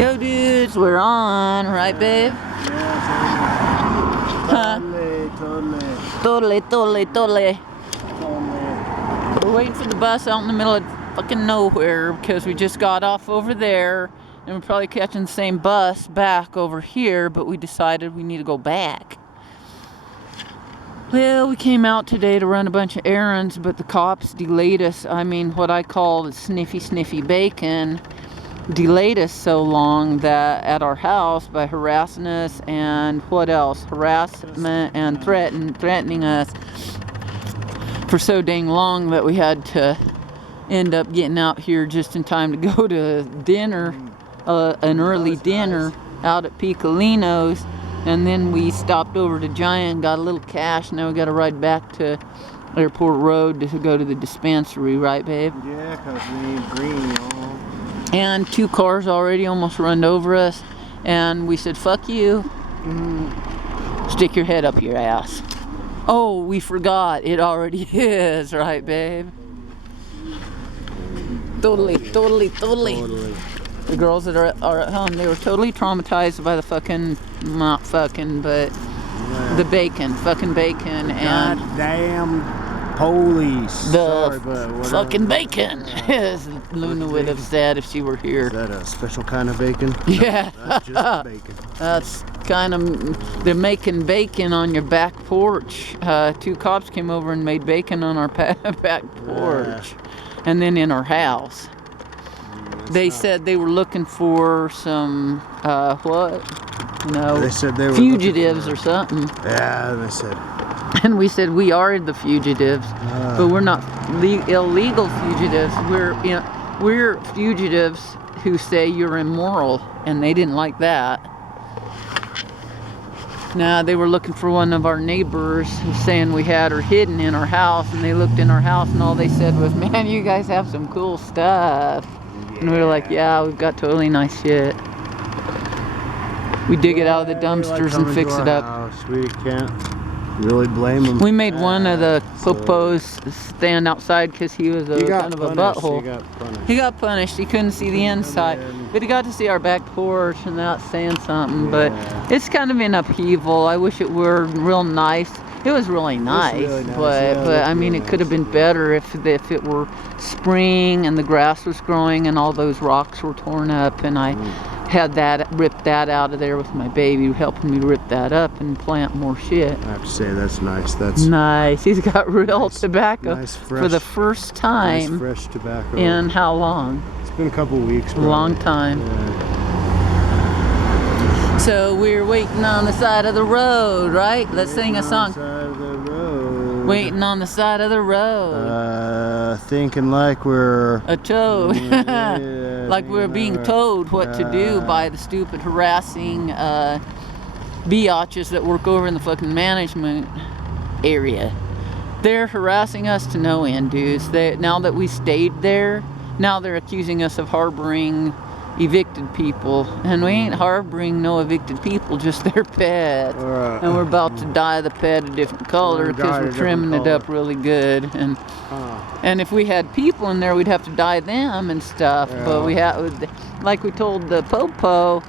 Yo dudes, we're on, right babe? Yeah, Totally. We're waiting for the bus out in the middle of fucking nowhere because we just got off over there and we're probably catching the same bus back over here, but we decided we need to go back. Well, we came out today to run a bunch of errands, but the cops delayed us. I mean, what I call the sniffy bacon delayed us so long that at our house by harassing us and what else? Harassment and threatening us for so dang long that we had to end up getting out here just in time to go to dinner, an early dinner out at Piccolino's. And then we stopped over to Giant, got a little cash. Now we got to ride back to Airport Road to go to the dispensary, right, babe? Yeah, because we need green, y'all. And 2 cars already almost run over us. And we said, fuck you. Stick your head up your ass. Oh, we forgot. It already is, right, babe? Totally. The girls that are at home, they were totally traumatized by the fucking, not fucking, but the bacon, fucking bacon, and goddamn police. the fucking bacon, as Luna would have said if she were here. Is that a special kind of bacon? Yeah. No, that's just bacon. That's kind of, they're making bacon on your back porch. 2 cops came over and made bacon on our back porch, and then in our house. They said they were looking for some, what? No, they said they were fugitives or something. Yeah, they said. And we said, we are the fugitives, but we're not illegal fugitives. We're fugitives who say you're immoral, and they didn't like that. Now, they were looking for one of our neighbors saying we had her hidden in our house, and they looked in our house, and all they said was, man, you guys have some cool stuff. And we were like, yeah, we've got totally nice shit. We dig it out of the dumpsters and fix it up. House. We can't really blame them. We made one of the popos stand outside because he was kind of a butthole. He got punished. He couldn't see the inside. But he got to see our back porch, and that's saying something. But it's kind of in upheaval. I wish it were real nice. It was really nice, but I mean, it could have been better if it were spring and the grass was growing and all those rocks were torn up, and I had ripped that out of there with my baby, helping me rip that up and plant more shit. I have to say, that's nice. That's nice. He's got real tobacco fresh, for the first time. Fresh tobacco. In how long? It's been a couple weeks. A long time. Yeah. So we're waiting on the side of the road, right? Let's sing a song. Waiting on the side of the road. Thinking like we're a toad. Like we're being told what to do by the stupid harassing biatches that work over in the fucking management area. They're harassing us to no end, dudes. Now that we stayed there, now they're accusing us of harboring evicted people, and we ain't harboring no evicted people, just their pets. And we're about to dye the pet a different color because we're trimming it up really good. And if we had people in there, we'd have to dye them and stuff. But we like we told the popo,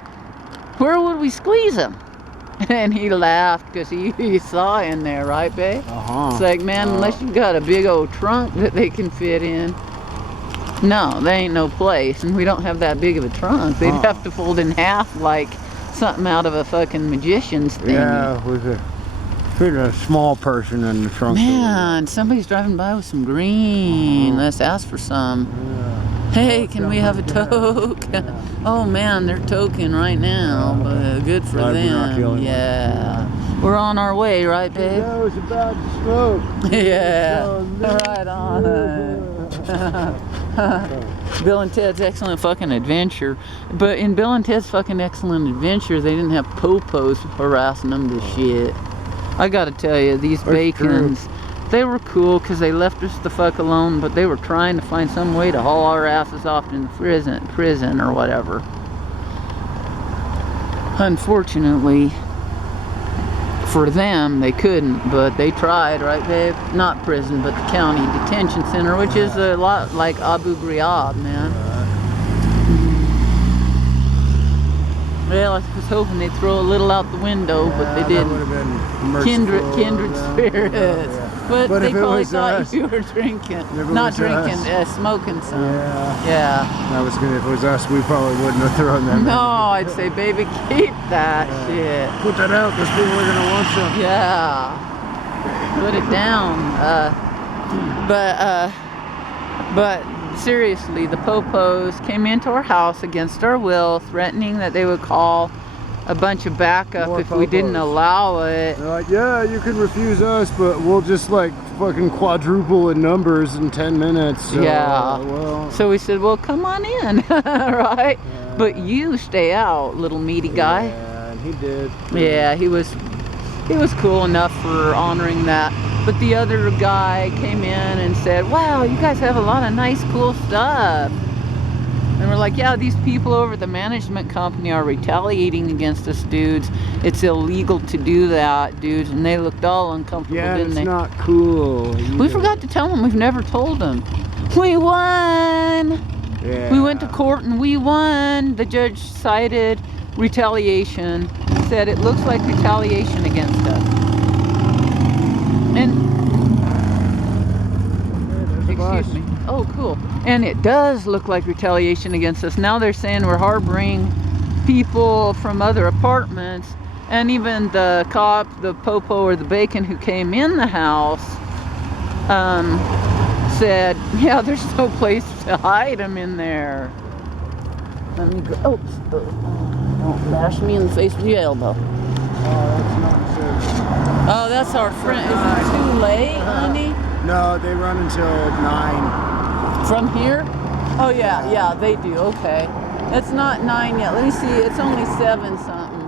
where would we squeeze them? And he laughed because he saw in there, right, babe? It's like, man, unless you got a big old trunk that they can fit in. No, there ain't no place, and we don't have that big of a trunk. They'd have to fold in half like something out of a fucking magician's thing. Yeah, we could fit a small person in the trunk. Man, somebody's driving by with some green. Let's ask for some. Hey, can we have a toke? Oh man, they're toking right now, but good for them. Yeah. We're on our way, right, babe? I was about to smoke. Yeah, right on. Bill and Ted's Excellent Fucking Adventure. But in Bill and Ted's Fucking Excellent Adventure, they didn't have popos harassing them to shit. I gotta tell you, these bacons, they were cool because they left us the fuck alone, but they were trying to find some way to haul our asses off in prison or whatever. Unfortunately, for them, they couldn't, but they tried, right, babe? Not prison, but the county detention center, which is a lot like Abu Ghraib, man. well, I was hoping they'd throw a little out the window, but they That didn't. would have been merciful Kindred of them. spirits. Yeah. But But they if it probably was thought us- you were drinking. If it Not was drinking, us. smoking some. Yeah. Yeah. That was good. If it was us, we probably wouldn't have thrown that. No, I'd say, baby, keep that shit. Put that out, because people are gonna want some. Yeah. Put it down. But seriously, the Popos came into our house against our will, threatening that they would call a bunch of backup More if we didn't Popos. allow it. They're like, yeah, you can refuse us, but we'll just like fucking quadruple in numbers in 10 minutes. So, Yeah. well. So we said, well, come on in, right? Yeah. But you stay out, little meaty guy. Yeah, and he did. Yeah, he was cool enough for honoring that. But the other guy came in and said, wow, you guys have a lot of nice, cool stuff. And we're like, yeah, these people over at the management company are retaliating against us, dudes. It's illegal to do that, dudes. And they looked all uncomfortable, Yeah, didn't it's they? not cool. We forgot to tell them. We've never told them. We won! Yeah. We went to court and we won. The judge cited retaliation, said it looks like retaliation against us. And There's a bus. excuse me. Oh, cool. And it does look like retaliation against us. Now they're saying we're harboring people from other apartments, and even the cop, the Popo or the Bacon who came in the house, said, yeah, there's no place to hide them in there. Let me go. Oh, don't bash me in the face with your elbow. Oh, that's not safe. Oh, that's our friend. Is it too late, honey? No, they run until 9. From here? Oh yeah, they do. Okay. It's not 9 yet. Let me see. It's only 7 something.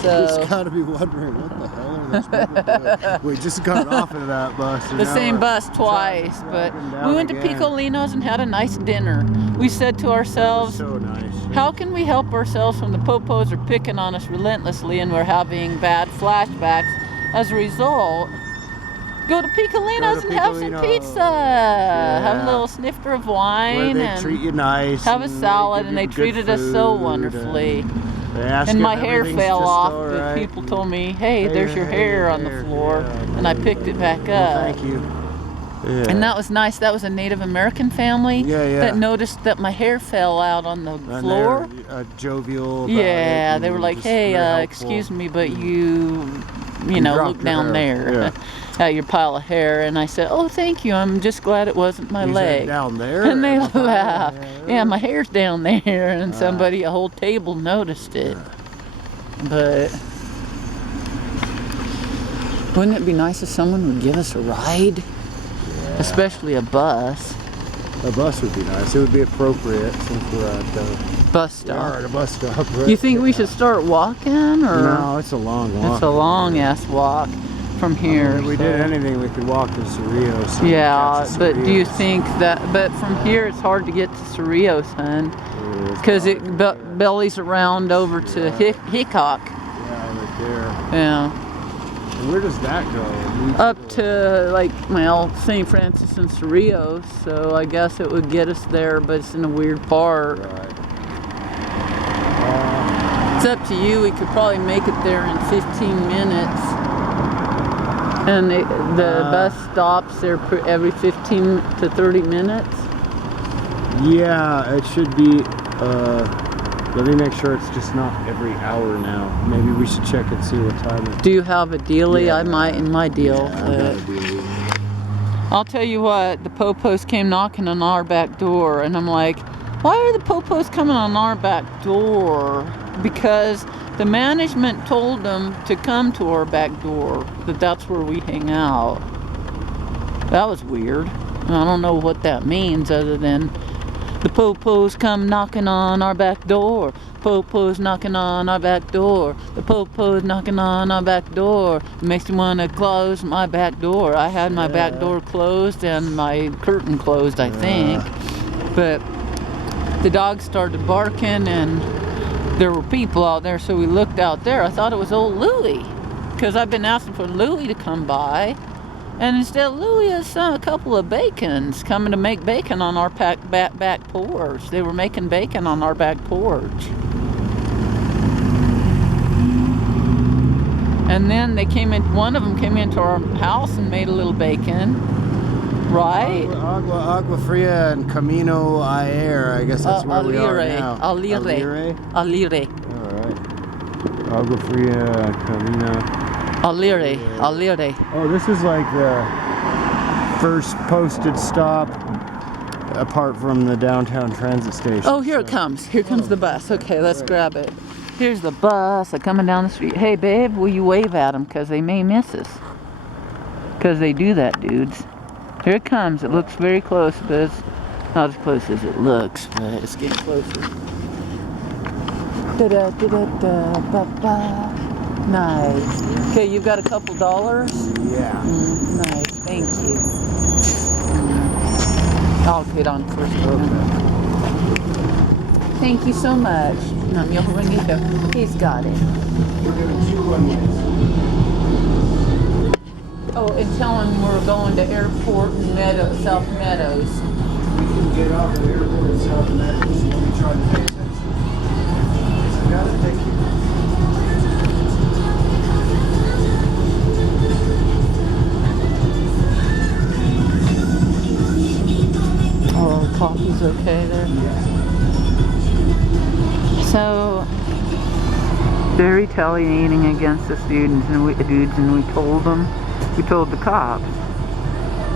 So Just gotta be wondering what the hell are those people doing? We just got off of that bus. and the now same we're bus twice, but driving down we went to again. Piccolino's and had a nice dinner. We said to ourselves, So nice. how can we help ourselves when the Popos are picking on us relentlessly and we're having bad flashbacks? As a result, go to Piccolino's Go to and have some Piccolino's. pizza. Have a Yeah. little snifter of Where wine they and treat you nice. have a and salad, give and you they good treated us so food, wonderfully. They ask And if my hair everything's fell just off, all but right, people and- told me, hey, there's your hair on the hair, floor. yeah, And I picked it back well, up. thank you. Yeah. And that was nice. That was a Native American family Yeah. that noticed that my hair fell out on the And floor. they're, jovial. about Yeah, it they were and like, just hey, very helpful. excuse me, but you know, dropped look your down hair. there at your pile of hair. And I said, oh, thank you. I'm just glad it wasn't my You said leg. down there. And they Am I- laughed. Yeah, my hair's down there. And Ah. somebody, a whole table noticed it. But wouldn't it be nice if someone would give us a ride? Especially a bus. A bus would be nice. It would be appropriate since we're at the Bus we are stop. at a bus stop. Right? You think we should start walking, or No, it's a long walk. it's a long ass walk from here? If we so- did anything, we could walk to Cerrillos. and Yeah, catch the but do you Cerrillos. think that? But from here, it's hard to get to Cerrillos, hun, It's because it hard. bellies around over to Yeah. Hickok. Yeah, right there. Yeah, And where does that go? up to like St. Francis and Cerrillos. So I guess it would get us there, but it's in a weird part. Right. It's up to you. We could probably make it there in 15 minutes. And the bus stops there every 15 to 30 minutes. Yeah, it should be. Let me make sure it's just not every hour now. Maybe we should check and see what time it is. Do you have a dealie? Yeah. I might in my deal. Yeah, I gotta do it. I'll tell you what, the Popos came knocking on our back door, and I'm like, why are the Popos coming on our back door? Because the management told them to come to our back door, that that's where we hang out. That was weird. And I don't know what that means other than the Popos come knocking on our back door. Popos knocking on our back door. The Popos knocking on our back door. It makes me want to close my back door. I had my back door closed and my curtain closed, I think. But the dog started barking and there were people out there, so we looked out there. I thought it was old Louie, because I've been asking for Louie to come by. And instead, Louie has a couple of Bacons coming to make bacon on our back porch. They were making bacon on our back porch. And then they came in, one of them came into our house and made a little bacon. Right? Agua Fria and Camino Ayer. I guess that's where we are now. Alire. Alright. Agua Fria, Camino. Alire. Oh, this is like the first posted stop apart from the downtown transit station. Oh, here it comes. Here comes the bus. Okay, let's grab it. Here's the bus coming down the street. Hey, babe, will you wave at them? Because they may miss us. Because they do that, dudes. Here it comes. It looks very close, but it's not as close as it looks. But it's getting closer. Da-da-da-da-da-ba-ba. Nice. Okay, you've got a couple dollars? Yeah. Nice. Thank you. I'll get on first. Okay. Thank you so much. He's got it. Oh, and tell him we're going to Airport and South Meadows. We can get off at Airport in South Meadows. Let me try to pay attention. I got it. Thank you. Oh, coffee's okay there? Yeah. So, they're retaliating against the students and we told them, we told the cops.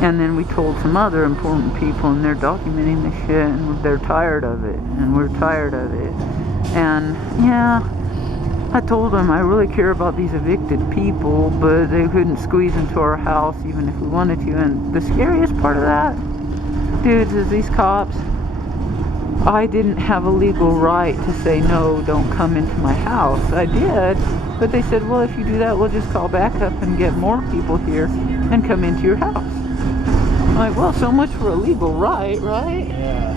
And then we told some other important people and they're documenting the shit and they're tired of it. And we're tired of it. And, yeah, I told them I really care about these evicted people, but they couldn't squeeze into our house even if we wanted to. And the scariest part of that, dudes, is these cops, I didn't have a legal right to say, no, don't come into my house. I did, but they said, well, if you do that, we'll just call back up and get more people here and come into your house. I'm like, well, so much for a legal right, right? Yeah.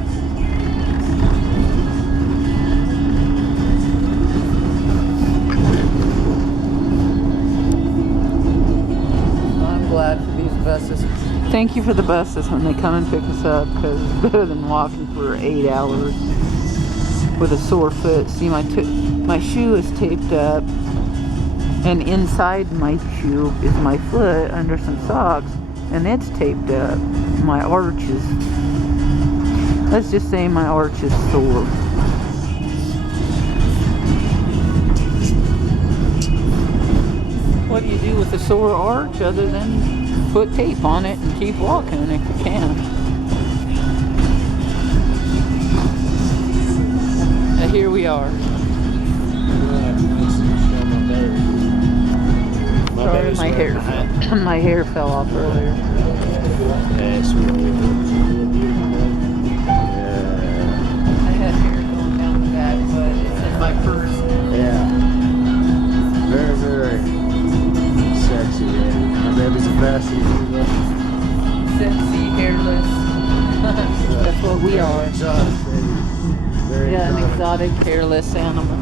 I'm glad for these buses. Thank you for the buses when they come and pick us up, because it's better than walking for 8 hours with a sore foot. See, my shoe is taped up, and inside my shoe is my foot under some socks, and it's taped up. My arch is, let's just say my arch is sore. What do you do with a sore arch other than put tape on it and keep walking if you can? And here we are. Sorry, my hair fell off earlier. I had hair going down the back, but it's in my purse. Yeah. Very, very sexy, baby. My baby's a fashion diva. Sexy, hairless. That's what we are. Exotic, baby. Very Yeah, an exotic, hairless animal.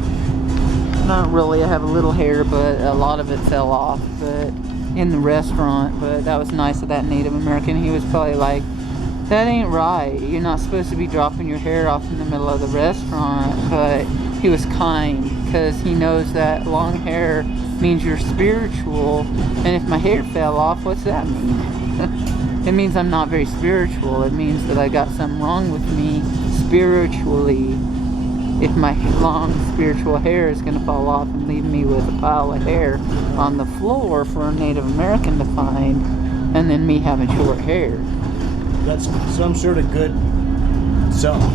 Not really. I have a little hair, but a lot of it fell off. But in the restaurant. But that was nice of that Native American. He was probably like, "That ain't right. You're not supposed to be dropping your hair off in the middle of the restaurant." But he was kind because he knows that long hair means you're spiritual. And if my hair fell off, what's that mean? It means I'm not very spiritual. It means that I got something wrong with me spiritually. If my long spiritual hair is going to fall off and leave me with a pile of hair on the floor for a Native American to find, and then me having short hair. That's some sort of good something.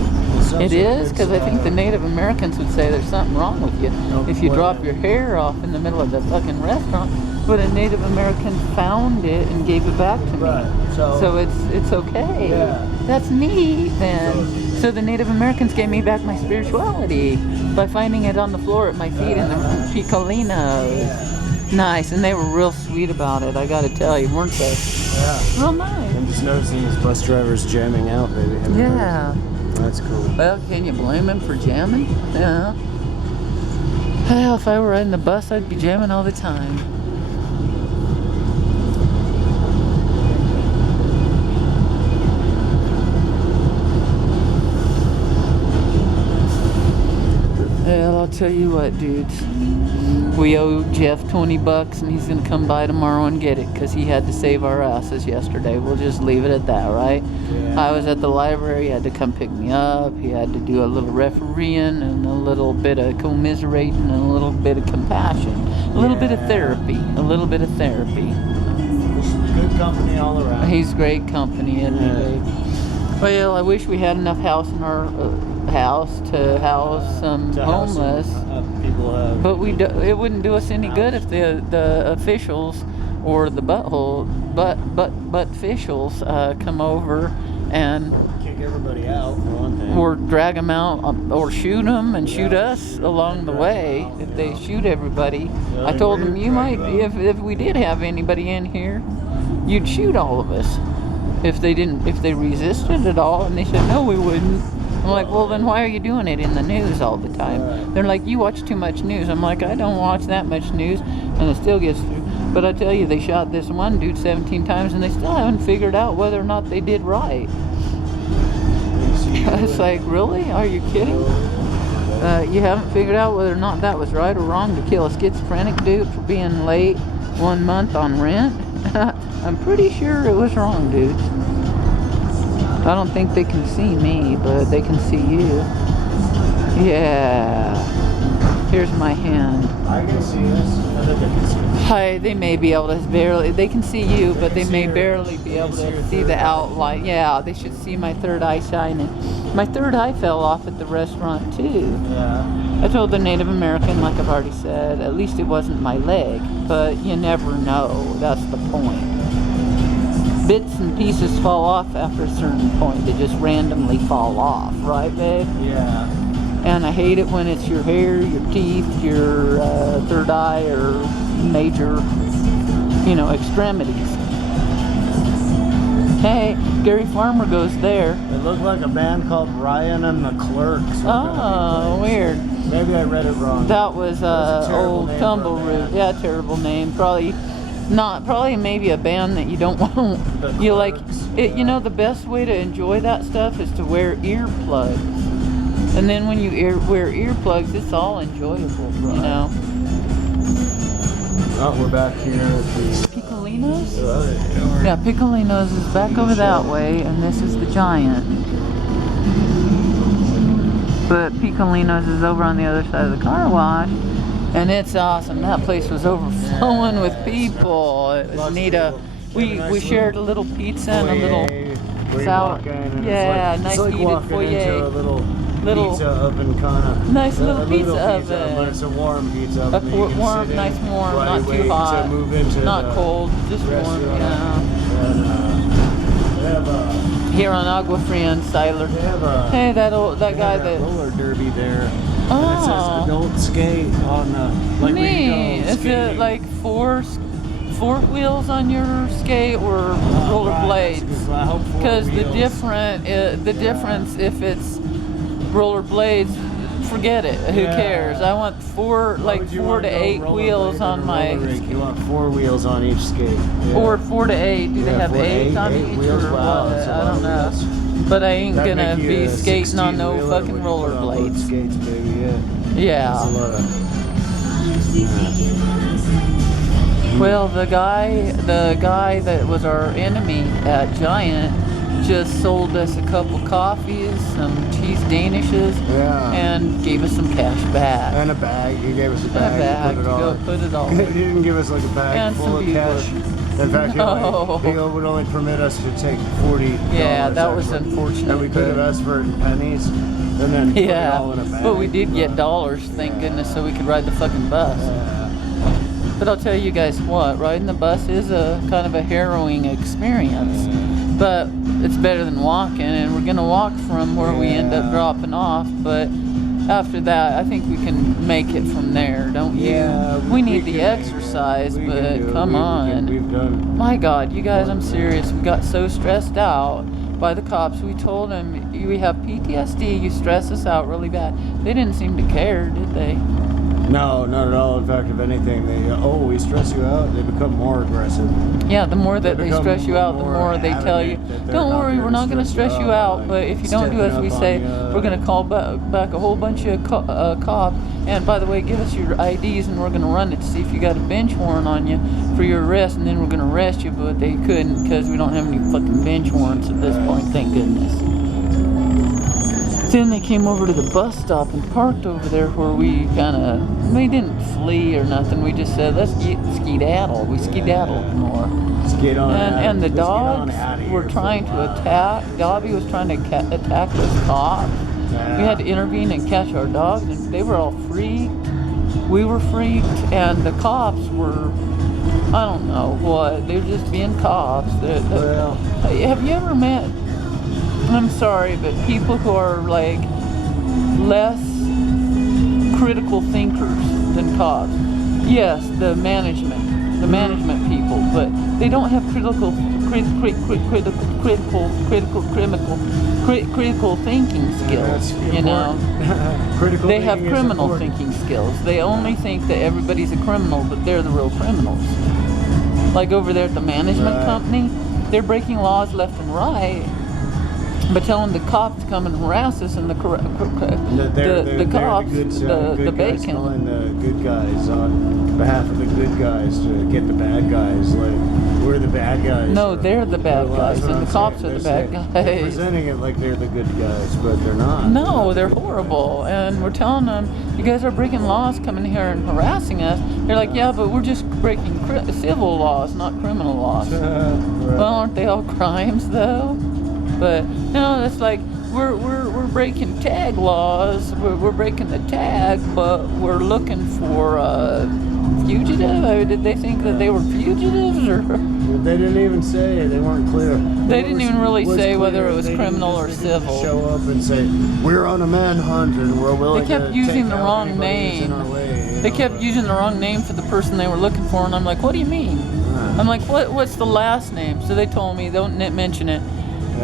It is, because I think the Native Americans would say there's something wrong with you if you drop your hair off in the middle of the fucking restaurant. But a Native American found it and gave it back to me. Right. So it's okay. Yeah. That's neat then. So the Native Americans gave me back my spirituality by finding it on the floor at my feet in the Picolinos. Yeah. Nice, and they were real sweet about it, I gotta tell you, weren't they? Yeah. Real nice. I'm just noticing these bus drivers jamming out, baby. Have you Yeah. noticed? That's cool. Well, can you blame him for jamming? Yeah. Well, if I were riding the bus, I'd be jamming all the time. Well, I'll tell you what, dudes. We owe Jeff $20 and he's gonna come by tomorrow and get it because he had to save our asses yesterday. We'll just leave it at that, right? Yeah. I was at the library, he had to come pick me up, he had to do a little refereeing and a little bit of commiserating and a little bit of compassion. A little bit of therapy. A little bit of therapy. Good company all around. He's great company, isn't he, babe? Well, I wish we had enough house in our house to house some homeless. People have. But it wouldn't do us any good if the officials or the butt officials come over and Kick everybody out for one thing. or drag them out or shoot them and shoot us along the way. If they shoot everybody, I told them you might if we did have anybody in here, you'd shoot all of us if they resisted at all. And they said no, we wouldn't. I'm like, well, then why are you doing it in the news all the time? Right. They're like, you watch too much news. I'm like, I don't watch that much news, and it still gets through. But I tell you, they shot this one dude 17 times, and they still haven't figured out whether or not they did right. It's like, really? Are you kidding? You haven't figured out whether or not that was right or wrong to kill a schizophrenic dude for being late 1 month on rent? I'm pretty sure it was wrong, dudes. I don't think they can see me, but they can see you. Yeah. Here's my hand. I can see us. I think I can see us. Hi, they may be able to they can see you, but they may barely be able to see the outline. Yeah, they should see my third eye shining. My third eye fell off at the restaurant too. Yeah. I told the Native American, like I've already said, at least it wasn't my leg, but you never know. That's the point. Bits and pieces fall off after a certain point. They just randomly fall off, right, babe? Yeah. And I hate it when it's your hair, your teeth, your third eye, or major, extremities. Hey, Gary Farmer goes there. It looked like a band called Ryan and the Clerks. Oh, weird. Maybe I read it wrong. That was a terrible old name for a Tumbleroot. band. Yeah, terrible name. Probably maybe a band that you don't want. The You like Clerks, it. yeah. The best way to enjoy that stuff is to wear earplugs. And then when you wear earplugs, it's all enjoyable, Oh, we're back here at the Piccolino's? Yeah, Piccolino's is back over that way, and this is the Giant. But Piccolino's is over on the other side of the car wash, and it's awesome. That place was overflowing with people. It was neat. We shared a little pizza and a little salad. Yeah, nice heated foyer. Into a little Little pizza oven kind of. nice little pizza oven. But it's a warm pizza oven. A that you can warm, sit in nice warm, while not you too wait hot, to move into not the cold, just warm. restaurant. Yeah. And, they have a. Here on Agua Fria and Siler. They have a. Hey, that they guy have that. roller derby there. Oh. And it says adult skate on the like where you Neat. go Is it skating. like four wheels on your skate or roller blades? Because the difference if it's roller blades, forget it. Who Yeah. cares? I want four to 8 wheels on my. You want 4 wheels on each skate. Yeah. Or 4 to 8. Do they have 8 on eight each wheels? or Wow, what? that's a I lot don't of know. wheels. But I ain't That'd gonna make you be a skating on no 16-wheeler fucking when you put on both rollerblades. skates, baby. Yeah. Yeah. That's a lot of. Well, the guy that was our enemy at Giant just sold us a couple coffees, some cheese danishes, Yeah. and gave us some cash back. And a bag. He gave us a A bag. bag to to go put it all. He didn't give us like a bag And full some of bugler. cash. In fact, No. he would only permit us to take $40. Yeah, that was actually. unfortunate, And we could have but- asked for it in pennies, and then put it Yeah, all in a bag. but we did get dollars, thank goodness, so we could ride the fucking bus. Yeah. But I'll tell you guys what, riding the bus is a kind of a harrowing experience. But it's better than walking, and we're gonna walk from where we end up Yeah. dropping off. But after that, I think we can make it from there, don't you? Yeah, we need the can- exercise, we can do but it. come on. We've done. My God, you guys, I'm serious. We got so stressed out by the cops. We told them, we have PTSD, you stress us out really bad. They didn't seem to care, did they? No, not at all. In fact, if anything, we stress you out, they become more aggressive. Yeah, the more that they become stress you out, the more they tell you, adamant that they're don't not worry, there we're to not going to stress you out, like, but if you don't do as we stepping say, up on we're going to call back a whole bunch of cops, and by the way, give us your IDs and we're going to run it to see if you got a bench warrant on you for your arrest, and then we're going to arrest you, but they couldn't because we don't have any fucking bench warrants at this point, thank goodness. Then they came over to the bus stop and parked over there where we we didn't flee or nothing. We just said, let's skedaddle. We skedaddled more. Get on And the let's get on dogs outta here were for trying a to while. attack. Dobby was trying to attack those cops. We had to intervene and catch our dogs, and they were all freaked. We were freaked, and the cops were, I don't know what, they were just being cops. Well. Have you ever met, I'm sorry, but people who are like less critical thinkers than cops? Yes, the management people, but they don't have critical thinking skills. That's You know, important. Critical they have thinking is criminal important. thinking skills. They only think that everybody's a criminal, but they're the real criminals. Like over there at the management Right. company, they're breaking laws left and right, but telling the cops to come and harass us, and the cops, They're the good guys bacon. calling the good guys on behalf of the good guys to get the bad guys. Like, we're the bad guys. No, or- they're the bad Well, that's guys, what and I'm the cops saying. are the They're bad saying- They're guys. presenting it like they're the good guys, but they're not. No, they're horrible, and we're telling them, you guys are breaking laws, coming here and harassing us. They're like, yeah, but we're just breaking civil laws, not criminal laws. Right. Well, aren't they all crimes though? But no, it's like we're breaking tag laws. We're breaking the tag, but we're looking for fugitive. I mean, did they think that they were fugitives, or They didn't even say. They weren't clear. They didn't even really was say whether clear. it was They didn't criminal or just- they didn't civil. Show up and say we're on a manhunt and we're willing. They kept to using take the out wrong anybody who's in name. our way, you They know, kept but- using the wrong name for the person they were looking for, and I'm like, what do you mean? I'm like, what's the last name? So they told me, don't mention it.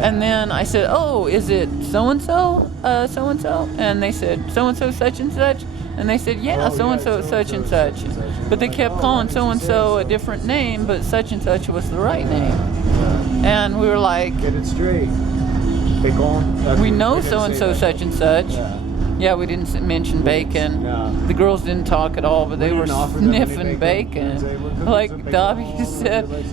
And then I said, oh, is it so-and-so, so-and-so? And they said, so-and-so, such and such? And they said, yeah, Oh, yeah, so-and-so, such and such. But they kept calling so-and-so a different name, but such and such was the right name. And we were like, Get it straight. Bacon. we know They didn't say so-and-so, that. such and such. Yeah. Yeah, we didn't mention bacon. No. The girls didn't talk at all, but they We were didn't offer them any sniffing bacon. bacon. Say, "We're cooking Like some bacon. Dobby Oh, would said, you like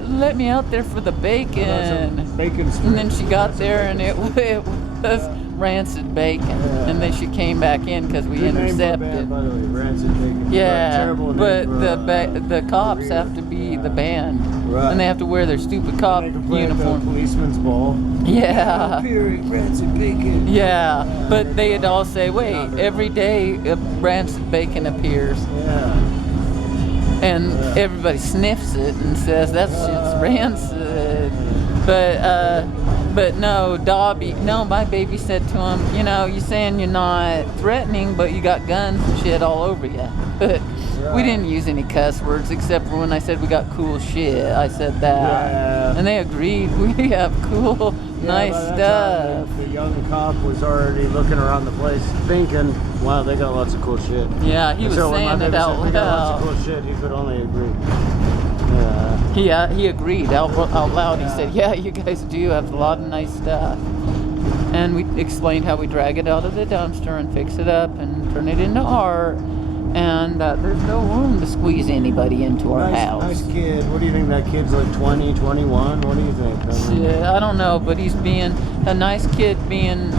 some?" let me out there for the bacon. Bacon And then she got there and it was rancid bacon. Yeah. And then she came back in because we Good name for a band, intercepted. by the way, Rancid Bacon. Yeah, Terrible name but for, the cops career. have to be the band, Right. and they have to wear their stupid cop They can play at the uniform. policeman's ball. Yeah. Period. Rancid Bacon. Yeah, but they'd all say, wait, every day rancid bacon appears, Yeah. and everybody sniffs it and says that's shit's rancid. But no, my baby said to him, you know, you saying you're not threatening, but you got guns and shit all over you. But we didn't use any cuss words except for when I said we got cool shit. I said that, Yeah. and they agreed. We have cool, nice by that stuff. time, the young cop was already looking around the place, thinking, "Wow, they got lots of cool shit." Yeah, he was So when my saying it baby out said, "We got lots loud. of cool shit," he could only agree. He agreed out loud. He said, yeah, you guys do have a lot of nice stuff. And we explained how we drag it out of the dumpster and fix it up and turn it into art. And there's no room to squeeze anybody into our house. Nice kid. What do you think? That kid's like 20, 21? What do you think? I mean, Yeah, I don't know, but he's being a nice kid being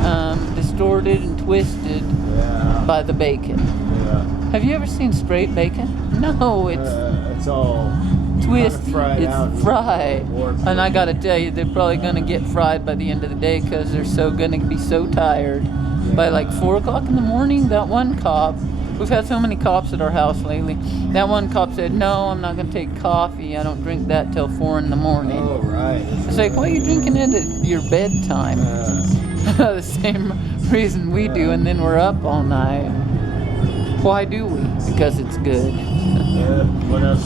distorted and twisted yeah. by the bacon. Yeah. Have you ever seen straight bacon? No, It's all twisty. fried out. It's fried. Warped. And I gotta tell you, they're probably gonna get fried by the end of the day because they're gonna be so tired. By like 4 o'clock in the morning, that one cop, we've had so many cops at our house lately. That one cop said, no, I'm not gonna take coffee. I don't drink that till 4 in the morning. Oh, right. It's like, why are you drinking it at your bedtime? The same reason we do, and then we're up all night. Why do we? Because it's good. What else?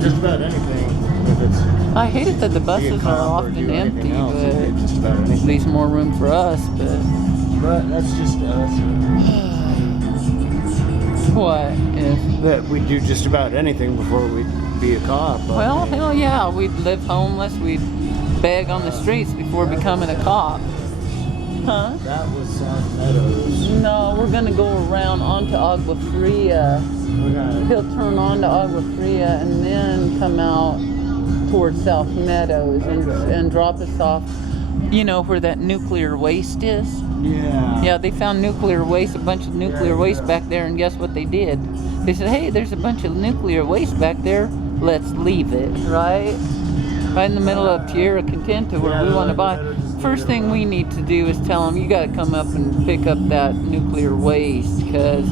Just about anything. If it's I hate it that the be a buses are cop or often do anything empty, else, but it just about it anything. leaves more room for us. But But that's just us. What is? That we'd do just about anything before we'd be a cop. Well, hell yeah, we'd live homeless, we'd beg on the streets before becoming a cop. Huh? That was South Meadows. No, we're gonna go around onto Agua Fria. Okay. He'll turn onto Agua Fria and then come out towards South Meadows and drop us off. You know where that nuclear waste is? Yeah. Yeah, they found nuclear waste, a bunch of nuclear waste back there, and guess what they did? They said, hey, there's a bunch of nuclear waste back there, let's leave it, right? Right in the middle of Tierra Contenta where we want to buy. First thing we need to do is tell them, you got to come up and pick up that nuclear waste, because,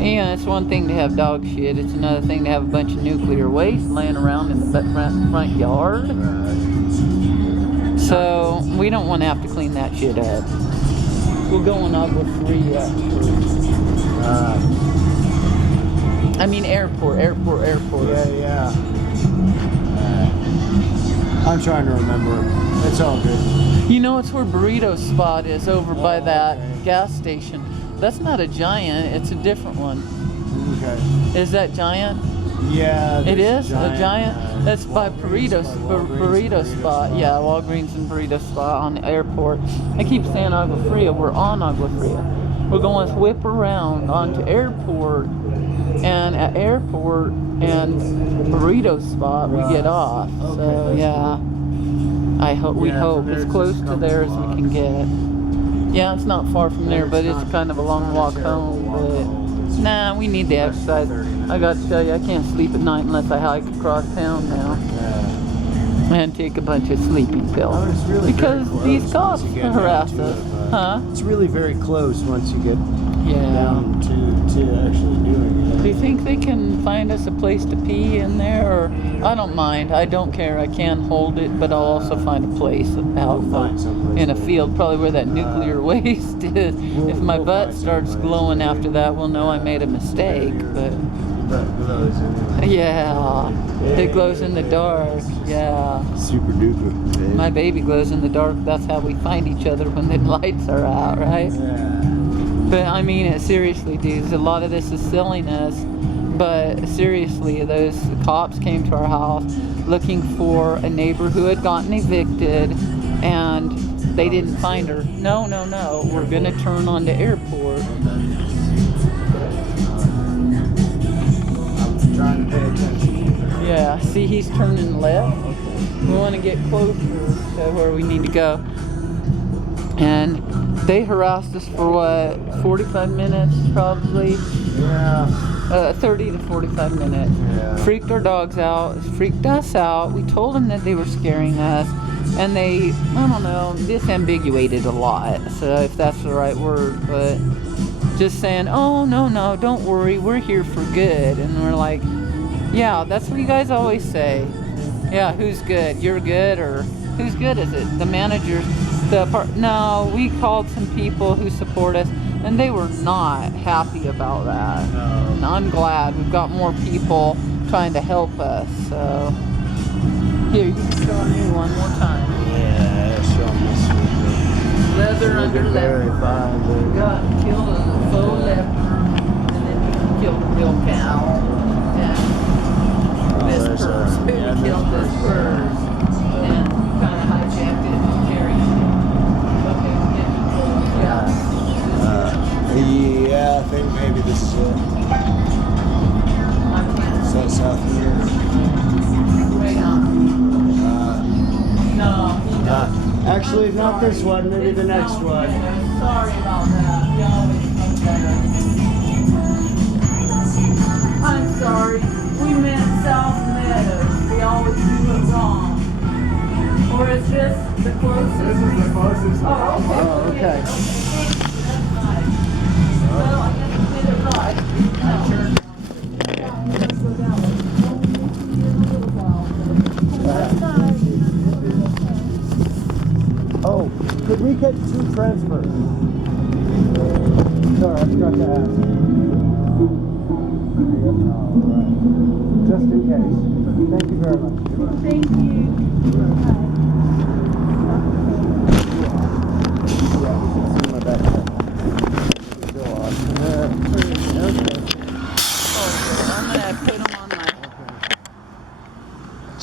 it's one thing to have dog shit, it's another thing to have a bunch of nuclear waste laying around in the front yard. So, we don't want to have to clean that shit up. We'll go on Agua Fria. I mean airport. Yeah. I'm trying to remember. It's all good. You know, it's where Burrito Spot is, over by that okay. gas station. That's not a Giant, it's a different one. Okay. Is that Giant? Yeah. It is? Giant, A Giant? That's by Burrito Spot. Yeah, Walgreens and Burrito Spot on the airport. I keep saying Agua Fria. We're on Agua Fria. We're going to whip around onto airport, and at airport and Burrito Spot we get off. So yeah, we hope from there as it's close just a to couple there as we blocks. can get. Yeah, it's not far from there, but it's kind of a long walk home. But nah, we need the exercise. I got to tell you, I can't sleep at night unless I hike across town now and take a bunch of sleeping pills, It's really because very close these once cops you get down harass to us. it, Huh? It's really very close once you get Yeah. down to actually doing it. Do you think they can find us a place to pee in there? Or I don't mind. I don't care. I can hold it, but I'll also find a place out find someplace in a where- field, probably where that nuclear waste is. If my we'll butt find starts someplace. glowing after that, we'll know I made a mistake. But yeah, it glows in the dark. Yeah. Super duper. Babe. My baby glows in the dark. That's how we find each other when the lights are out, right? Yeah. But I mean it seriously, dudes. A lot of this is silliness. But seriously, those cops came to our house looking for a neighbor who had gotten evicted, and they didn't find her. No. We're gonna turn on the airport. I'm trying to pay attention. Yeah, see, he's turning left. We want to get closer to where we need to go. And they harassed us for what, 45 minutes probably? Yeah. 30 to 45 minutes. Yeah. Freaked our dogs out, freaked us out. We told them that they were scaring us, and they, I don't know, disambiguated a lot, so if that's the right word, but just saying, oh, no, don't worry, we're here for good. And we're like, yeah, that's what you guys always say. Yeah, who's good? You're good? Or whose good is it? The managers? No, we called some people who support us, and they were not happy about that. No. And I'm glad we've got more people trying to help us. So here, you can show me one more time. Yeah, show them this one. Leather under Very leather. fine, babe. Got killed a faux leopard, and then we killed a real cow. And this there's a- purse, we yeah, killed this this purse, and kind of hijacked it and carried it. Okay, yeah. Yeah, I think maybe this is it. I can't Is that South Meadows? Right on. No, he doesn't. Actually, not this one. Maybe the next one. Sorry about that. We always come better. I'm sorry. We meant South Meadows. We always do it wrong. Or is this the closest? This is the closest one. Oh, okay. Oh, okay. Thank you. That's nice. Well, I guess we did it right. No. Let's go down. That's nice. Oh, could we get 2 transfers? Sorry, I forgot to ask. Just in case. Thank you very much. Thank you. Yeah, you can see my backpack. It's still awesome. Okay.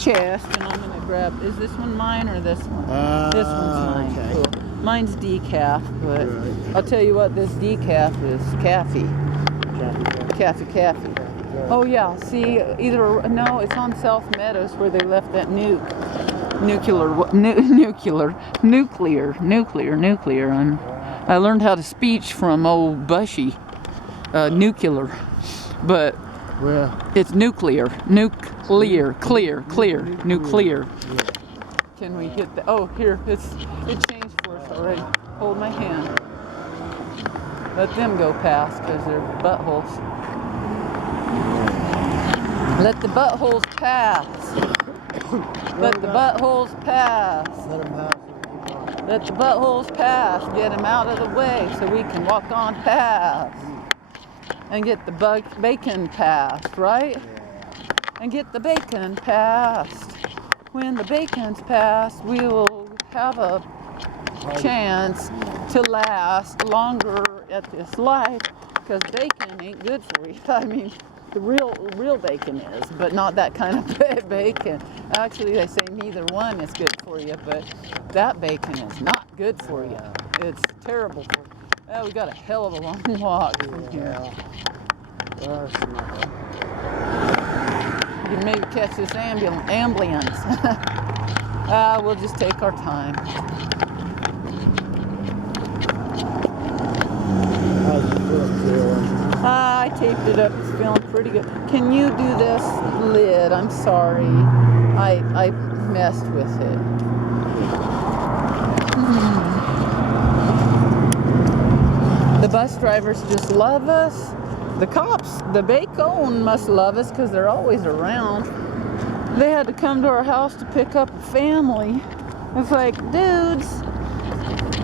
chest, and I'm gonna grab. Is this one mine or this one? This one's mine. Okay. Cool. Mine's decaf, but Right. I'll tell you what, this decaf is caffey. Caffey. Oh yeah. See, no, it's on South Meadows where they left that nuclear. I learned how to speech from old Bushy. Nuclear, but Well, it's nuclear. Nuclear. Can we get the? Oh, here it changed for us already. Hold my hand. Let them go past because they're buttholes. Let the buttholes pass. Let the buttholes pass. let him pass. Let the buttholes pass. Get them out of the way so we can walk on past. And get the bacon passed, right? And get the bacon passed. When the bacon's passed, we will have a chance to last longer at this life, because bacon ain't good for you. I mean, the real bacon is, but not that kind of bacon. Actually, they say neither one is good for you, but that bacon is not good for you. It's terrible for you. We got a hell of a long walk from here. You can maybe catch this ambulance. We'll just take our time. How's it feeling? I taped it up. It's feeling pretty good. Can you do this lid? I'm sorry. I messed with it. The bus drivers just love us. The cops, the Bacon must love us because they're always around. They had to come to our house to pick up a family. It's like, dudes.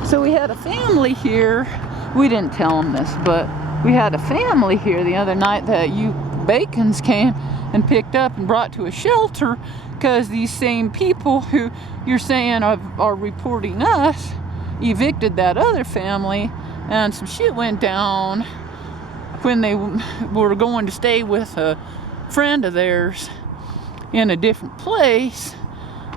So we had a family here. We didn't tell them this, but we had a family here the other night that you Bacons came and picked up and brought to a shelter because these same people who you're saying are reporting us evicted that other family, and some shit went down when they were going to stay with a friend of theirs in a different place,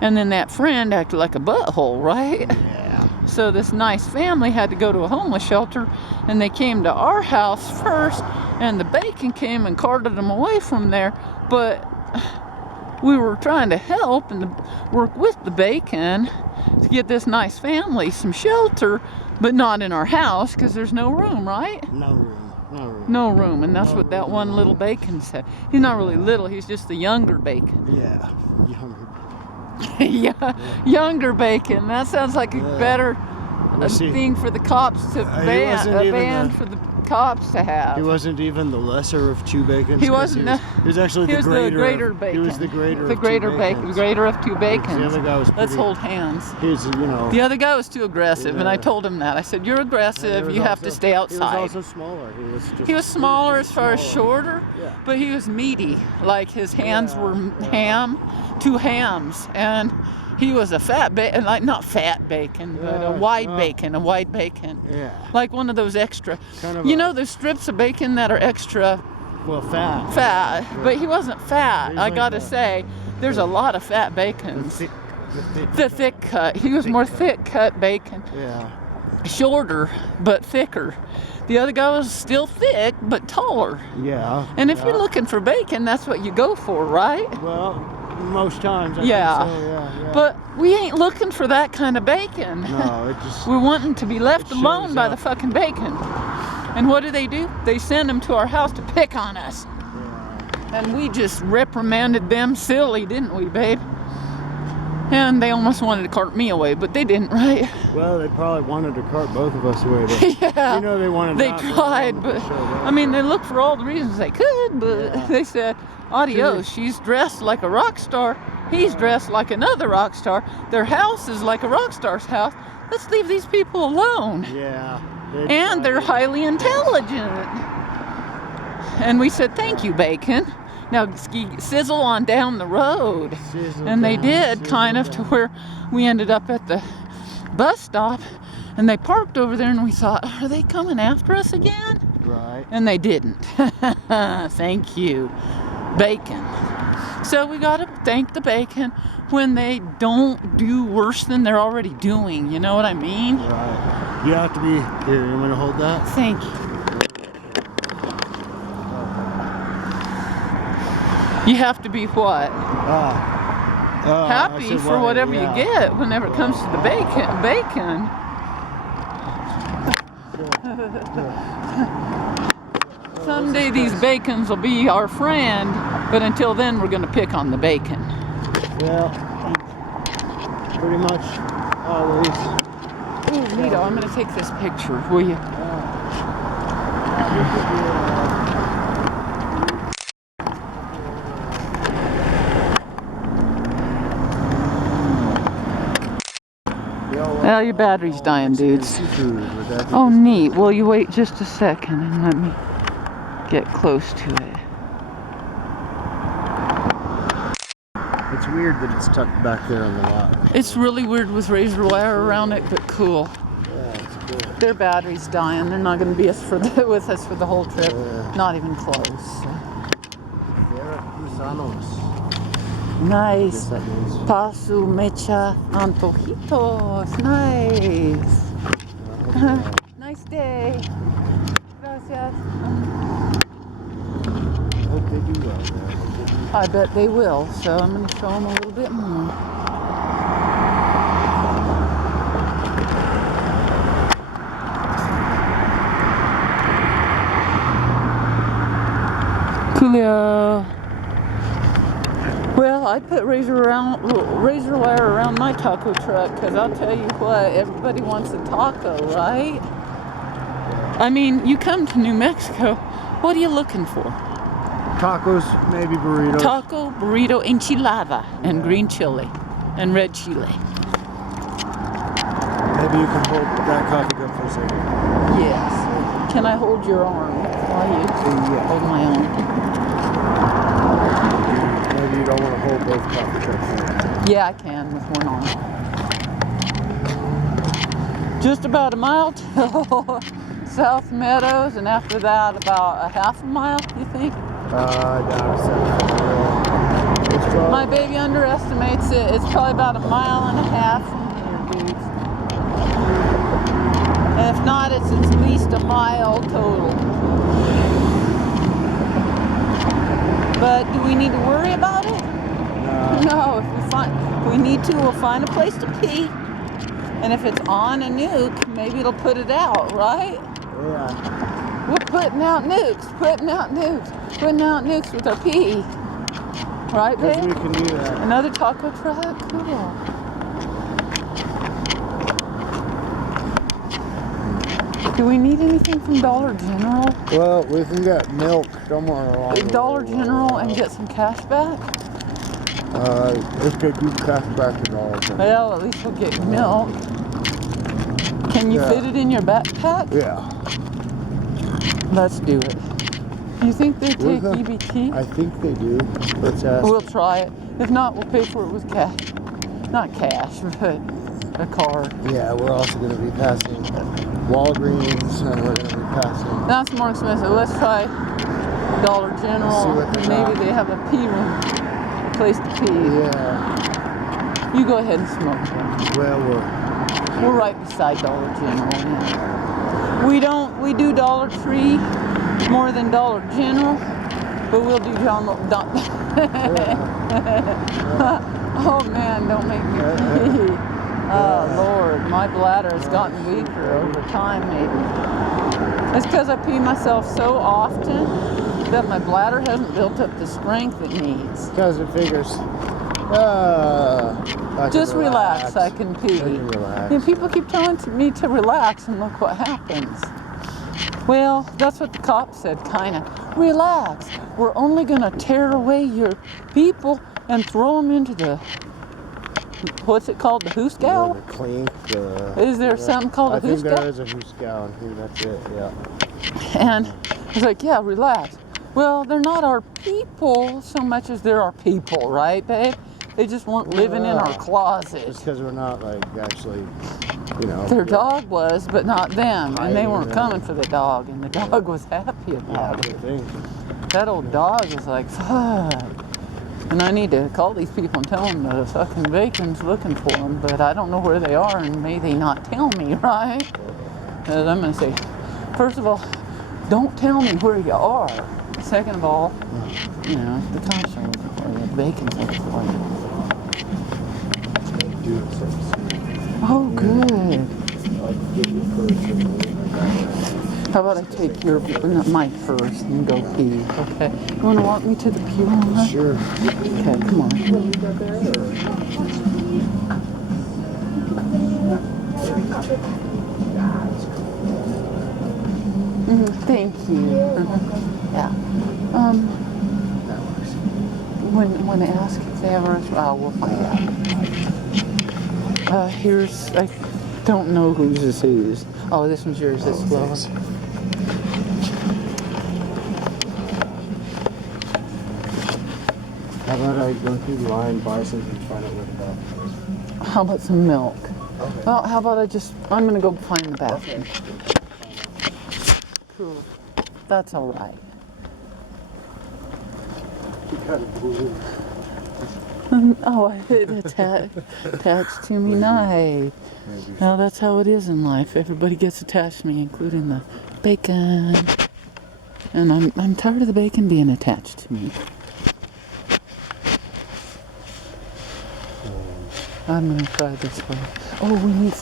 and then that friend acted like a butthole, right? Yeah. So this nice family had to go to a homeless shelter, and they came to our house first, and the Bacon came and carted them away from there, but we were trying to help and work with the Bacon to get this nice family some shelter, but not in our house because there's no room, right? No room. No room, and that's what that one little Bacon said. He's not really little, he's just the younger Bacon. Yeah. Younger. Yeah, younger Bacon. That sounds like a better thing for the cops to ban for the cops to have. He wasn't even the lesser of two Bacons. He wasn't. He was actually He was the greater Bacon. He was the greater. The greater of two Bacon. The Bacons. greater of two Bacons. The other guy was Let's pretty- hold hands. He's, The other guy was too aggressive, and I Yeah. told him that. I said, "You're aggressive. You have to stay outside." He was also smaller. He was smaller as far as smaller. shorter, Yeah. but he was meaty. Like his hands were two hams, and he was a fat bacon, like not fat bacon, but a wide bacon. Yeah. Like one of those extra, Kind of you a- know, those strips of bacon that are extra Well, fat. fat, but he wasn't fat. He's I like gotta the- say, there's a lot of fat bacons. The The thick cut. He was more thick cut bacon. Yeah. Shorter, but thicker. The other guy was still thick, but taller. Yeah. And if yeah. you're looking for bacon, that's what you go for, right? Well, most times. I Yeah. Think so, yeah. But we ain't looking for that kind of bacon. No, it just. We're wanting to be left It alone shows by up. the fucking bacon. And what do? They send them to our house to pick on us. Yeah. And we just reprimanded them silly, didn't we, babe? And they almost wanted to cart me away, but they didn't, right? Well, they probably wanted to cart both of us away. But Yeah. You know they wanted. They not to tried, run but the show back. I mean, they looked for all the reasons they could, but Yeah. they said, adios, she's dressed like a rock star. He's dressed like another rock star. Their house is like a rock star's house. Let's leave these people alone. Yeah. And they're highly intelligent. And we said, thank you, Bacon. Now sizzle on down the road. Sizzle And they down, did, sizzle kind of, to down. where we ended up at the bus stop. And they parked over there, and we thought, are they coming after us again? Right. And they didn't. Thank you, Bacon. So we gotta thank the bacon when they don't do worse than they're already doing. You know what I mean? Right. You have to be. Here, you want to hold that? Thank you. You have to be what? Happy for whatever you get whenever it comes to the bacon. Someday these bacons will be our friend, but until then we're gonna pick on the bacon. Well, pretty much always. Ooh, Nito, I'm gonna take this picture, will you? Well, your battery's dying, dudes. Oh, neat. Will you wait just a second and let me get close to it? It's weird that it's tucked back there on the lot. It's really weird with razor wire around it, but cool. Yeah, it's cool. Their battery's dying. They're not going to be with us for the whole trip. Yeah. Not even close. Veracruzanos. Nice. That means Pasu mecha antojitos. Nice. Nice day. Gracias. I hope they do well there. I bet they will, so I'm going to show them a little bit more. Coolio. Well, I put razor wire around my taco truck because I'll tell you what, everybody wants a taco, right? I mean, you come to New Mexico, what are you looking for? Tacos, maybe burritos. Taco, burrito, enchilada, and green chili, and red chili. Maybe you can hold that coffee cup for a second. Yes. Can I hold your arm while you Yeah. hold my arm? Maybe you don't want to hold both coffee cups. Yeah, I can with one arm. Just about a mile till South Meadows, and after that about a half a mile, you think? Down to My baby underestimates it. It's probably about a mile and a half from here, dudes. And if not, it's at least a mile total. But do we need to worry about it? No, if we need to, we'll find a place to pee. And if it's on a nuke, maybe it'll put it out, right? Yeah. We're putting out nukes with our pee. Right, Because babe? we can do that. Another taco truck? Cool. Do we need anything from Dollar General? Well, we can get milk somewhere along the Dollar way. General and get some cash back? If they do cash back at all. Well, at least we'll get milk. Can you fit it in your backpack? Yeah. Let's do it. Do you think they take EBT? I think they do. Let's ask. We'll try it. If not, we'll pay for it with cash. Not cash, but a card. Yeah, we're also going to be passing Walgreens, and we're going to be passing. That's more expensive. Let's try Dollar General. See what they Maybe got. they have a pee room, a place to pee. Yeah. You go ahead and smoke. Well, We're right beside Dollar General. Yeah. We do Dollar Tree more than Dollar General, but we'll do Oh man, don't make me pee. Oh Lord, my bladder has gotten weaker over time maybe. It's because I pee myself so often that my bladder hasn't built up the strength it needs. because it figures. Just relax, I can pee. Relax. And people keep telling me to relax, and look what happens. Well, that's what the cop said, kinda. Relax. We're only gonna tear away your people and throw them into the, what's it called, the hoosgow? The clink. Is there something called a I think hoosgow? there is a hoosgow. I think that's it. Yeah. And I was like, yeah, relax. Well, they're not our people so much as they're our people, right, babe? They just weren't living in our closet. Just because we're not like actually, Their dog was, but not them. And they weren't Yeah. coming for the dog, and the dog was happy about it. Good thing. That old dog is like, fuck. And I need to call these people and tell them the fucking bacon's looking for them, but I don't know where they are, and may they not tell me, right? Because I'm gonna say, first of all, don't tell me where you are. Second of all, you know, the cops are looking for you, the bacon's looking for you. Oh, good. How about I take my purse and go pee, okay? You want to walk me to the pew? Huh? Sure. Okay, come on. Thank you. Yeah. When I ask if they have a restaurant, we'll find out. Here's, I don't know whose this is. Oh, this one's yours, it's lower. How about I go through the line, buy something, and find out where the bathroom is? How about some milk? Okay. Well, how about I'm gonna go find the bathroom. Cool. That's all right. You got it, boo. Oh, it's attached to me. Nice. Well, that's how it is in life. Everybody gets attached to me, including the bacon. And I'm tired of the bacon being attached to me. I'm gonna try this one. Oh, we need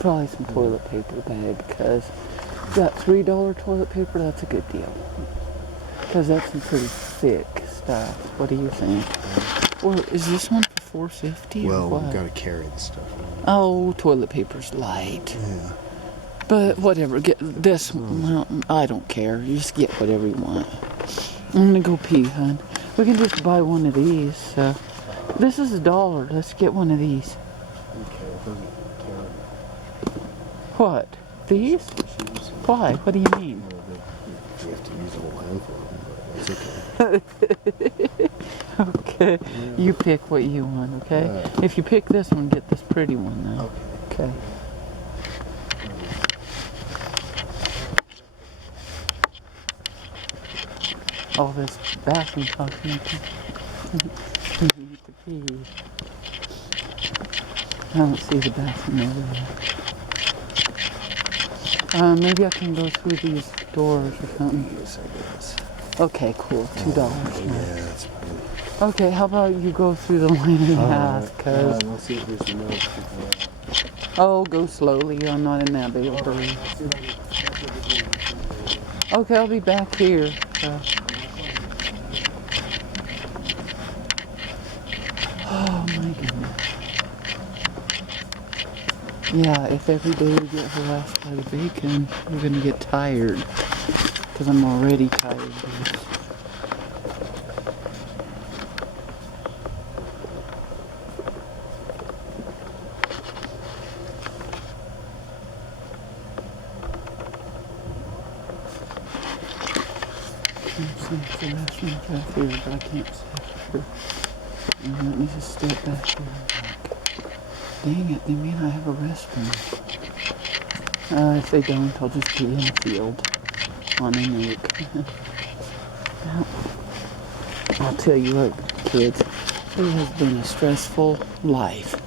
probably some toilet paper, babe, because that $3 toilet paper, that's a good deal. Because that's some pretty thick stuff. What do you think? Or is this one for $4.50? Well, or what? we've got to carry the stuff. Oh, toilet paper's light. Yeah. But whatever, get this one. Well, I don't care. You just get whatever you want. I'm gonna go pee, hon. We can just buy one of these. This is $1. Let's get one of these. Okay, it doesn't count. What? These? Why? What do you mean? You have to use a whole handful of them, but it's okay. Okay, you pick what you want, okay? If you pick this one, get this pretty one now. Okay. All this bathroom talking. You need to pee. I don't see the bathroom over there. Maybe I can go through these doors or something. Yes, I guess. Okay, cool. $2. Yeah, that's fine. Okay, how about you go through the line and ask? Cause We'll see if there's milk. oh, go slowly. I'm not in that big a hurry. Okay, I'll be back here. Oh my goodness. Yeah, if every day we get harassed by the bacon, we're gonna get tired. Because I'm already tired of this. The restaurant back here, but I can't see for sure. And let me just step back here. Dang it, they may not have a restroom. If they don't, I'll just be in the field on a nuke. Well, I'll tell you what, kids, it has been a stressful life.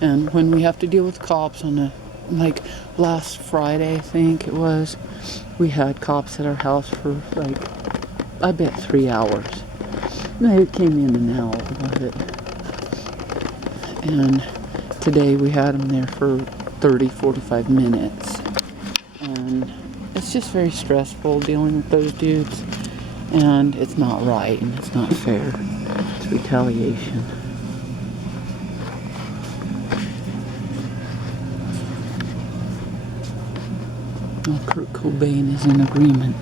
And when we have to deal with cops on like last Friday, I think it was, we had cops at our house for like, I bet 3 hours. They came in and out of it. And today we had them there for 30-45 minutes. And it's just very stressful dealing with those dudes. And it's not right and it's not fair. It's retaliation. Well, Kurt Cobain is in agreement.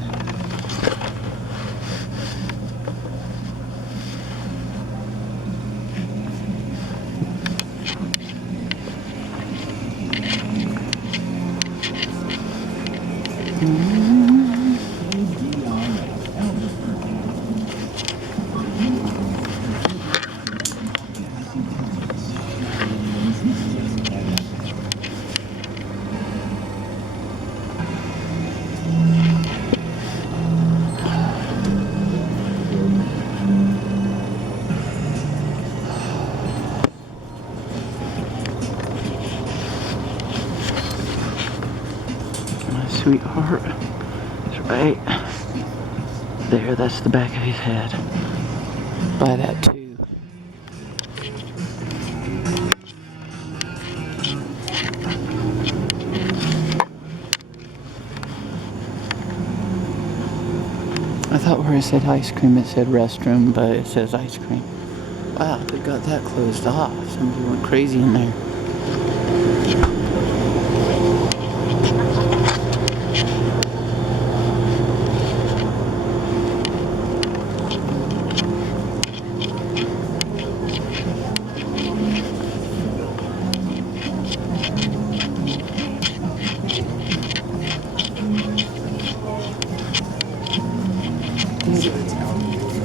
sweetheart. That's right. There, that's the back of his head. Buy that too. I thought where it said ice cream, it said restroom, but it says ice cream. Wow, they got that closed off. Somebody went crazy in there.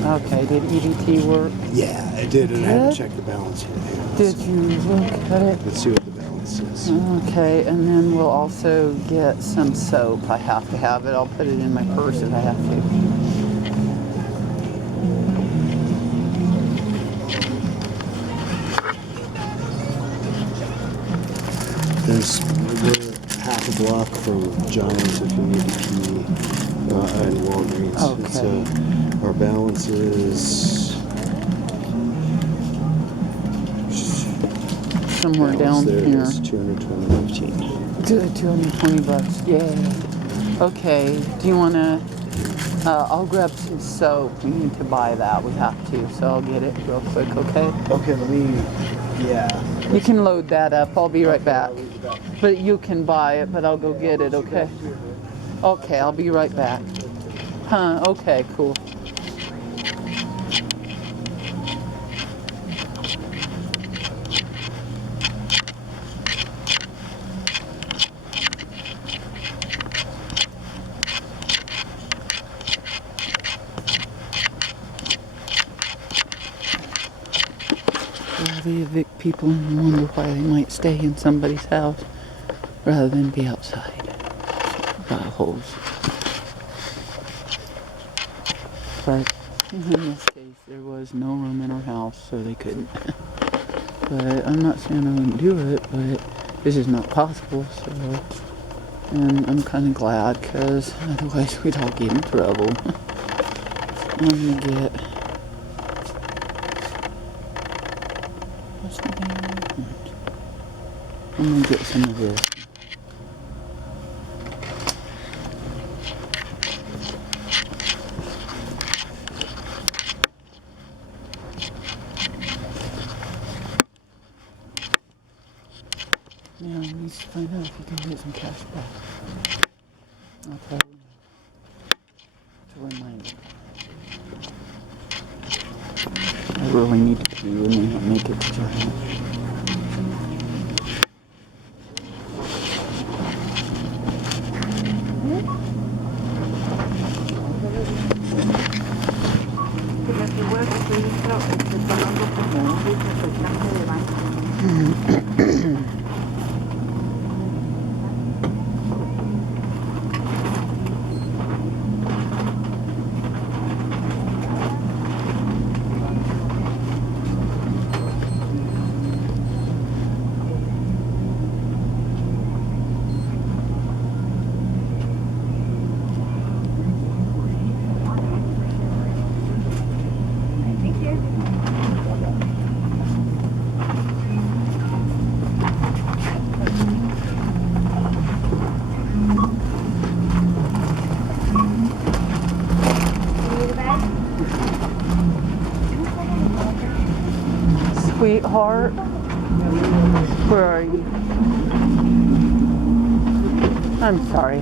Okay, did EDT work? Yeah, it did, and I had to check the balance here. Did you look at it? Let's see what the balance is. Okay, and then we'll also get some soap. I have to have it. I'll put it in my purse if I have to. We're half a block from John's if you need to pee, and Walgreens. Okay. Our balance is Somewhere down there. here. It's $220.15. Good, $220. Yay. Okay, do you want to... I'll grab some soap. We need to buy that. We have to, so I'll get it real quick, okay? Okay, let me. Yeah. You can load that up. I'll be right back. But you can buy it, but I'll go get it, okay? Okay, I'll be right back. Huh, okay, cool. They evict people and wonder why they might stay in somebody's house rather than be outside by holes. But in this case, there was no room in our house, so they couldn't. But I'm not saying I wouldn't do it, but this is not possible, so. And I'm kind of glad, because otherwise we'd all get in trouble. I'm gonna get. What's the name? I'm gonna get some of this. Now, I need to find out if you can get some cash back. I'll tell you. To remind you. I really need to pee and then I'll make it to China. Sweetheart, where are you? I'm sorry.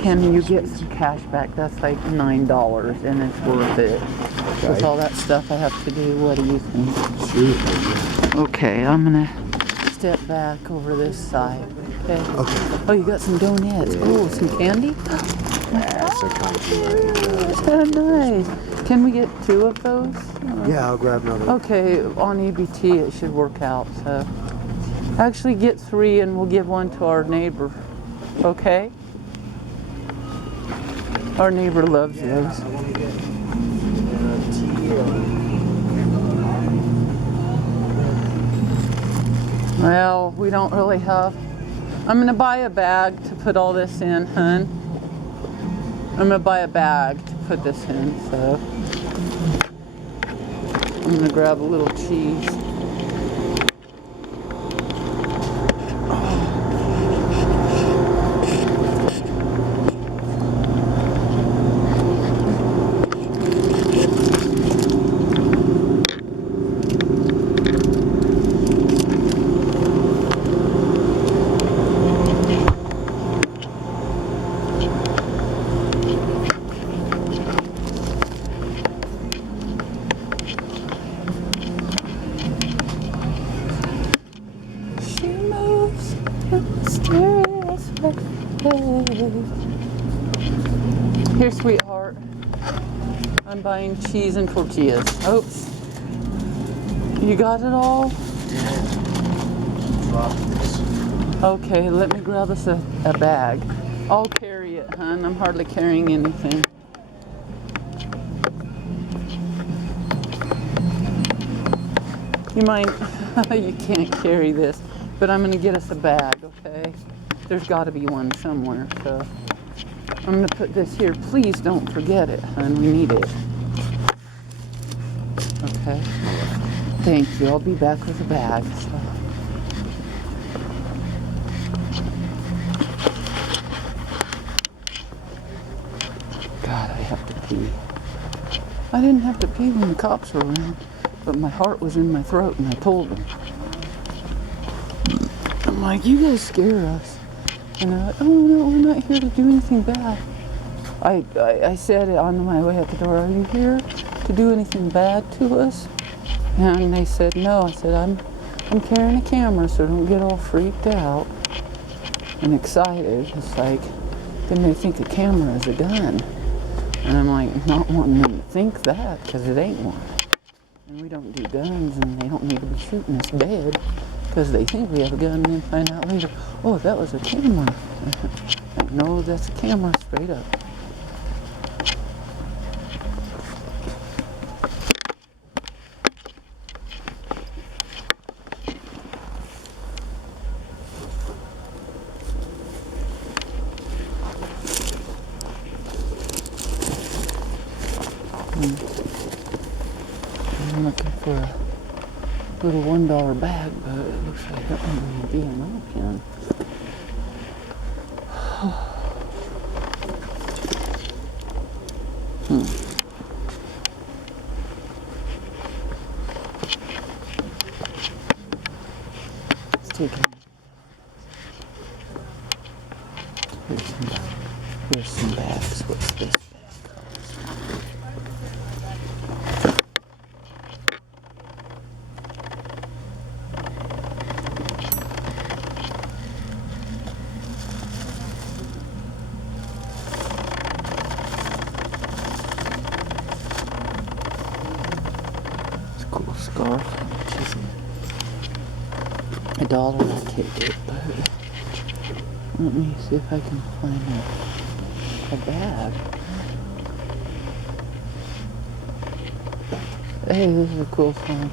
Can you get some cash back? That's like $9 and it's worth it. Okay. With all that stuff I have to do, what do you think? Sure. Okay, I'm gonna step back over this side. Okay. Okay. Oh, you got some donuts. Yeah. Oh, some candy? That's a Oh, nice. Can we get 2 of those? Yeah, I'll grab another. Okay, on EBT it should work out, so. Actually get 3 and we'll give 1 to our neighbor, okay? Our neighbor loves those. I want to get tea. Well, we don't really have. I'm gonna buy a bag to put all this in, hun. I'm gonna buy a bag to put this in, so I'm gonna grab a little cheese. She moves in mysterious ways. Here, sweetheart. I'm buying cheese and tortillas. Oops. You got it all? Okay, let me grab us a bag. I'll carry it, hun. I'm hardly carrying anything. You mind? You can't carry this, but I'm gonna get us a bag, okay? There's gotta be one somewhere, so I'm gonna put this here. Please don't forget it, hun. We need it. Okay. Thank you. I'll be back with a bag. So. God, I have to pee. I didn't have to pee when the cops were around, but my heart was in my throat, and I told them. I'm like, you guys scare us. And they're like, oh no, we're not here to do anything bad. I said it on my way out the door, are you here to do anything bad to us? And they said no. I said, I'm carrying a camera, so don't get all freaked out and excited. It's like, then they think a camera is a gun. And I'm like, not wanting them to think that, because it ain't one. And we don't do guns, and they don't need to be shooting us dead, because they think we have a gun, and then find out later, oh, that was a camera. Like, no, that's a camera, straight up. I'm looking for a little $1 bag, but it looks like that one will be an option. Let's take it. Here's some bags. What's this bag? Cool scarf. $1, I'll take it, but let me see if I can find a bag. Hey, this is a cool song.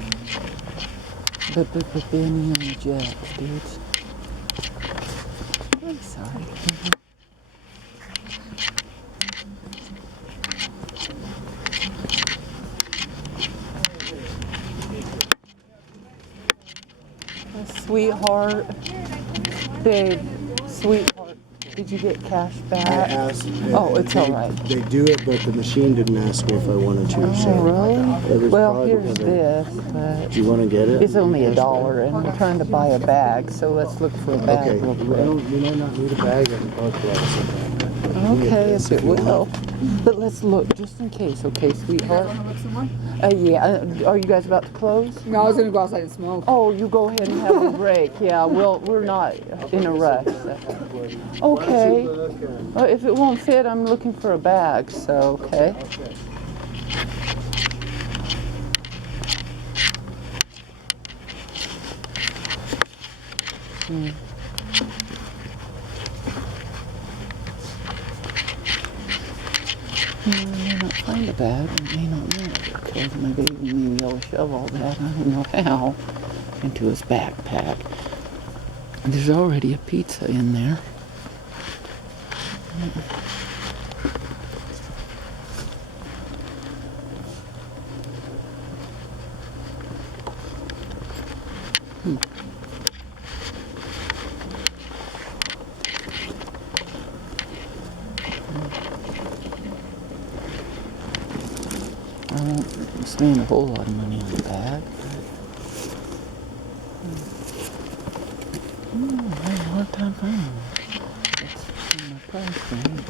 But Benny and the Jets, dudes. I'm sorry. Sweetheart, babe, sweetheart, did you get cash back? I asked. Oh, it's all right. They do it, but the machine didn't ask me if I wanted to. Oh, so really? it was Well, probably here's because this, but Do you want to get it? it's only $1, and we're trying to buy a bag, so let's look for a bag Okay. real Well, quick. you might not need a bag. I'll collect something. Okay, if it will. But let's look, just in case, okay, sweetheart? Yeah, are you guys about to close? No, I was gonna go outside and smoke. Oh, you go ahead and have a break. Yeah, we're not in a rush. Okay. If it won't fit, I'm looking for a bag, so, okay. I may not find a bag, I may not know, because my baby maybe will shove all that, I don't know how, into his backpack. There's already a pizza in there. I won't spend a whole lot of money on the bag. I had a hard time finding one. That's in my price range.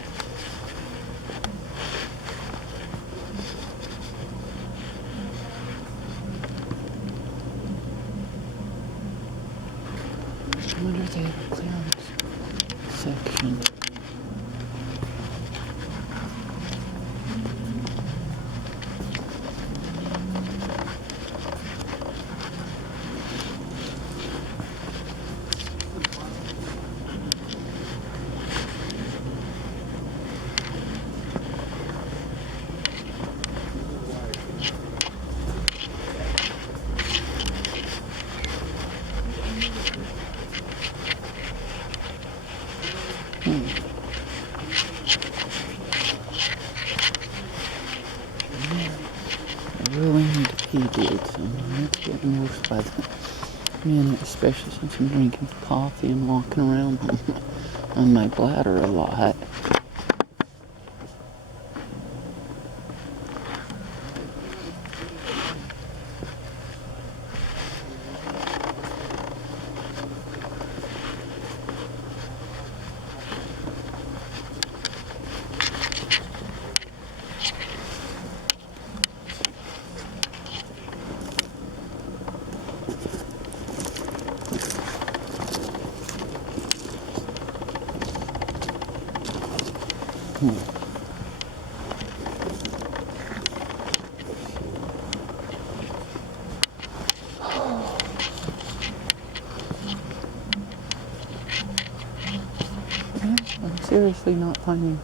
I wonder if they have a clearance section. I really need to pee, dude, so it's getting worse by the minute, especially since I'm drinking coffee and walking around on my bladder a lot. I'm seriously not finding.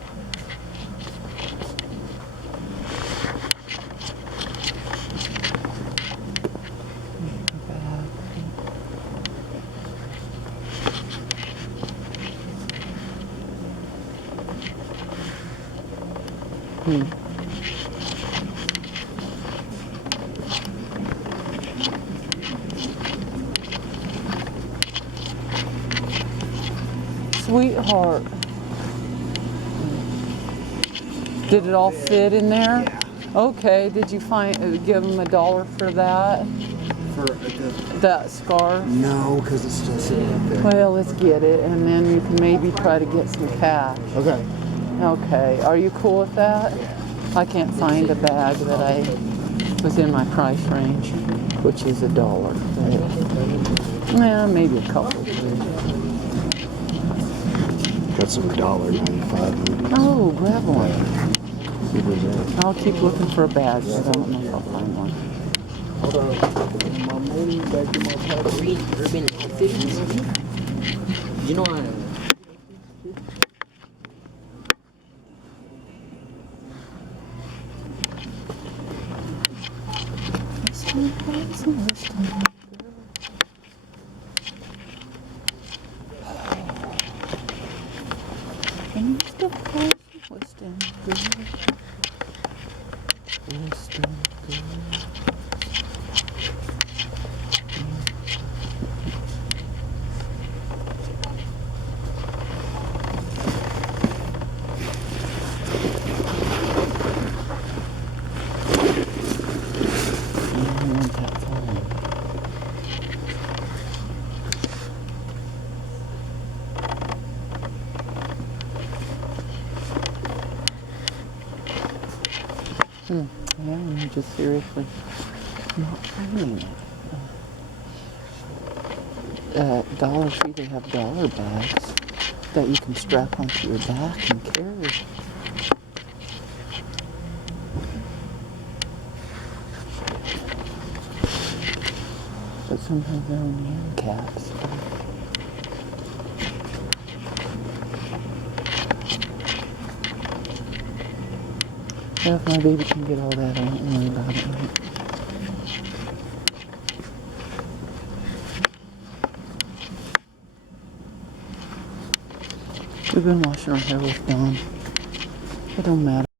Sweetheart. Did it all fit in there? Yeah. Okay. Did you give them $1 for that? For That scarf? no, because it's still sitting up there. Well, let's get it, and then you can maybe try to get some cash. Okay. Okay. Are you cool with that? Yeah. I can't find a bag that I was in my price range, which is $1. Yeah, maybe a couple. Got some $1.95 movies. Oh, grab one. See if there's any. I'll keep looking for a bag, but I don't know if I'll find one. Hold on. My money back in my pocket. Green Urban Outfitters. You know I. Yeah, I'm just seriously not finding it. Dollar Tree, they have dollar bags that you can strap onto your back and carry. But sometimes they're only in caps. Yeah, if my baby can get all that, I don't worry about it. Right? We've been washing our hair with Dawn. It don't matter.